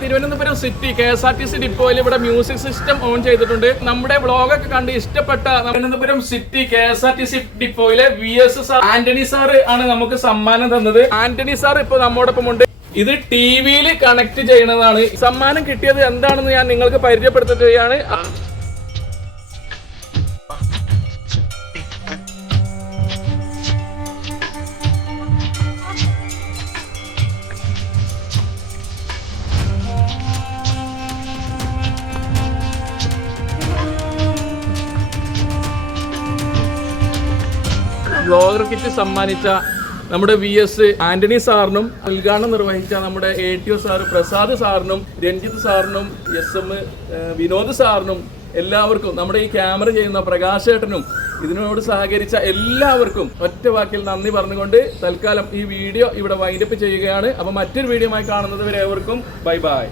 Thiruvananthapuram city KSRTC ഡിപ്പോയിൽ ഇവിടെ music system on ചെയ്തിട്ടുണ്ട്. നമ്മുടെ വ്ളോഗൊക്കെ കണ്ട് ഇഷ്ടപ്പെട്ട Thiruvananthapuram city KSRTC ഡിപ്പോയിലെ VS sir Antony sir ആണ് നമുക്ക് സമ്മാനം തന്നത്. ആന്റണി സാർ ഇപ്പൊ നമ്മോടൊപ്പം ഉണ്ട്. ഇത് ടിവിയിൽ കണക്ട് ചെയ്യുന്നതാണ്. സമ്മാനം കിട്ടിയത് എന്താണെന്ന് ഞാൻ നിങ്ങൾക്ക് പരിചയപ്പെടുത്തുകയാണ്. ബ്ലോഗർ കിറ്റ് സമ്മാനിച്ച നമ്മുടെ VS ആന്റണി സാറിനും, ഉദ്ഘാടനം നിർവഹിച്ച നമ്മുടെ ATO സാർ പ്രസാദ് സാറിനും, രഞ്ജിത്ത് സാറിനും, SM വിനോദ് സാറിനും, എല്ലാവർക്കും, നമ്മുടെ ഈ ക്യാമറ ചെയ്യുന്ന പ്രകാശേട്ടനും, ഇതിനോട് സഹകരിച്ച എല്ലാവർക്കും ഒറ്റ വാക്കിൽ നന്ദി പറഞ്ഞുകൊണ്ട് തൽക്കാലം ഈ വീഡിയോ ഇവിടെ വൈൻഡപ്പ് ചെയ്യുകയാണ്. അപ്പോൾ മറ്റൊരു വീഡിയോയുമായി കാണുന്നത് വരെ ഏവർക്കും ബൈ ബൈ.